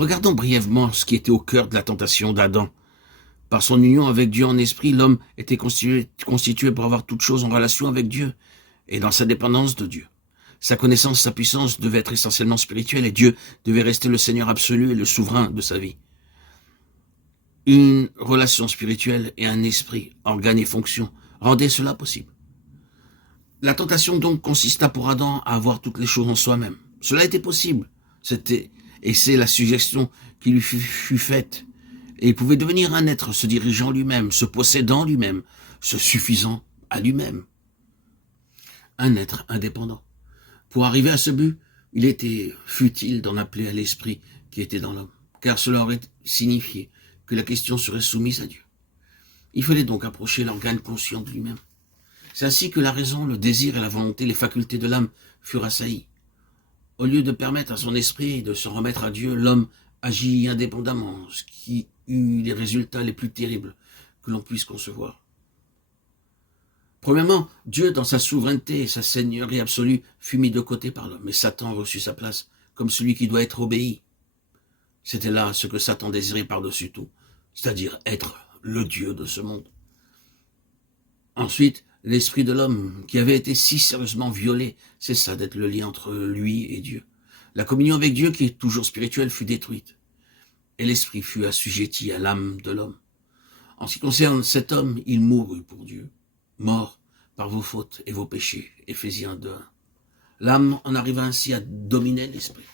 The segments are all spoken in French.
Regardons brièvement ce qui était au cœur de la tentation d'Adam. Par son union avec Dieu en esprit, l'homme était constitué pour avoir toute chose en relation avec Dieu et dans sa dépendance de Dieu. Sa connaissance, sa puissance devait être essentiellement spirituelle et Dieu devait rester le Seigneur absolu et le souverain de sa vie. Une relation spirituelle et un esprit, organe et fonction, rendaient cela possible. La tentation donc consista pour Adam à avoir toutes les choses en soi-même. Cela était possible. Et c'est la suggestion qui lui fut faite. Et il pouvait devenir un être se dirigeant lui-même, se possédant lui-même, se suffisant à lui-même. Un être indépendant. Pour arriver à ce but, il était futile d'en appeler à l'esprit qui était dans l'homme, car cela aurait signifié que la question serait soumise à Dieu. Il fallait donc approcher l'organe conscient de lui-même. C'est ainsi que la raison, le désir et la volonté, les facultés de l'âme furent assaillis. Au lieu de permettre à son esprit de se remettre à Dieu, l'homme agit indépendamment, ce qui eut les résultats les plus terribles que l'on puisse concevoir. Premièrement, Dieu, dans sa souveraineté et sa seigneurie absolue, fut mis de côté par l'homme, et Satan reçut sa place comme celui qui doit être obéi. C'était là ce que Satan désirait par-dessus tout, c'est-à-dire être le Dieu de ce monde. Ensuite, l'esprit de l'homme, qui avait été si sérieusement violé, cessa d'être le lien entre lui et Dieu. La communion avec Dieu, qui est toujours spirituelle, fut détruite, et l'esprit fut assujetti à l'âme de l'homme. En ce qui concerne cet homme, il mourut pour Dieu, mort par vos fautes et vos péchés. Éphésiens 2:1. L'âme en arriva ainsi à dominer l'esprit.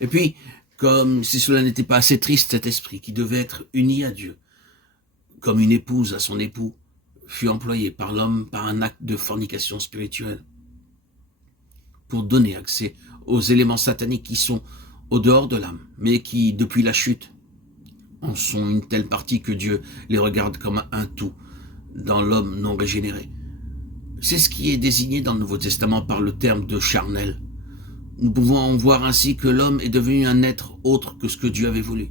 Et puis, comme si cela n'était pas assez triste, cet esprit qui devait être uni à Dieu, comme une épouse à son époux, fut employé par l'homme par un acte de fornication spirituelle pour donner accès aux éléments sataniques qui sont au dehors de l'âme, mais qui, depuis la chute, en sont une telle partie que Dieu les regarde comme un tout dans l'homme non régénéré. C'est ce qui est désigné dans le Nouveau Testament par le terme de charnel. Nous pouvons en voir ainsi que l'homme est devenu un être autre que ce que Dieu avait voulu.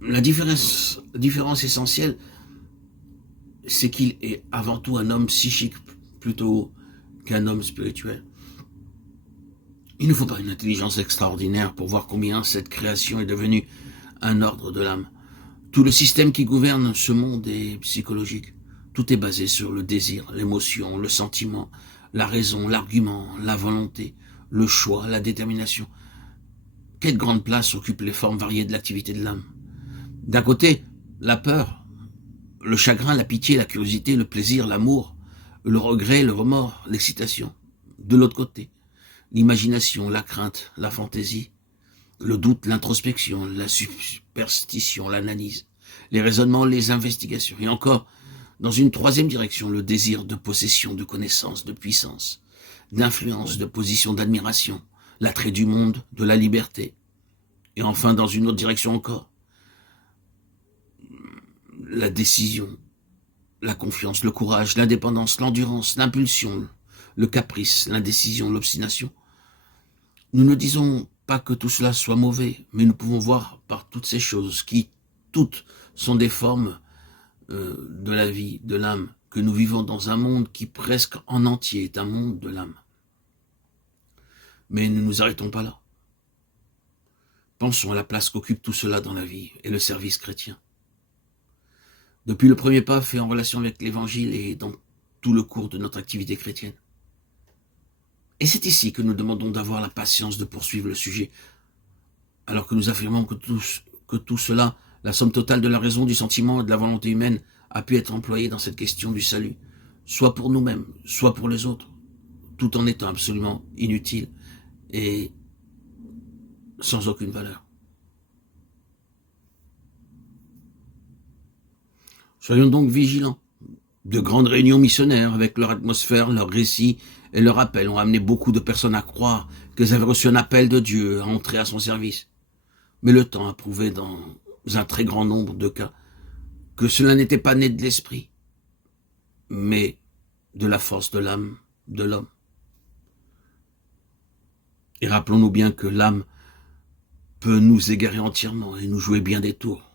La différence essentielle, c'est qu'il est avant tout un homme psychique plutôt qu'un homme spirituel. Il ne faut pas une intelligence extraordinaire pour voir combien cette création est devenue un ordre de l'âme. Tout le système qui gouverne ce monde est psychologique. Tout est basé sur le désir, l'émotion, le sentiment, la raison, l'argument, la volonté, le choix, la détermination. Quelle grande place occupent les formes variées de l'activité de l'âme. D'un côté, la peur, le chagrin, la pitié, la curiosité, le plaisir, l'amour, le regret, le remords, l'excitation. De l'autre côté, l'imagination, la crainte, la fantaisie, le doute, l'introspection, la superstition, l'analyse, les raisonnements, les investigations. Et encore, dans une troisième direction, le désir de possession, de connaissance, de puissance, d'influence, de position, d'admiration, l'attrait du monde, de la liberté. Et enfin, dans une autre direction encore, la décision, la confiance, le courage, l'indépendance, l'endurance, l'impulsion, le caprice, l'indécision, l'obstination. Nous ne disons pas que tout cela soit mauvais, mais nous pouvons voir par toutes ces choses qui, toutes, sont des formes de la vie, de l'âme, que nous vivons dans un monde qui presque en entier est un monde de l'âme. Mais ne nous arrêtons pas là. Pensons à la place qu'occupe tout cela dans la vie et le service chrétien. Depuis le premier pas fait en relation avec l'Évangile et dans tout le cours de notre activité chrétienne. Et c'est ici que nous demandons d'avoir la patience de poursuivre le sujet, alors que nous affirmons que tout cela, la somme totale de la raison, du sentiment et de la volonté humaine, a pu être employée dans cette question du salut, soit pour nous-mêmes, soit pour les autres, tout en étant absolument inutile et sans aucune valeur. Soyons donc vigilants. De grandes réunions missionnaires, avec leur atmosphère, leurs récits et leur appel, ont amené beaucoup de personnes à croire qu'elles avaient reçu un appel de Dieu à entrer à son service. Mais le temps a prouvé dans un très grand nombre de cas que cela n'était pas né de l'esprit, mais de la force de l'âme de l'homme. Et rappelons-nous bien que l'âme peut nous égarer entièrement et nous jouer bien des tours.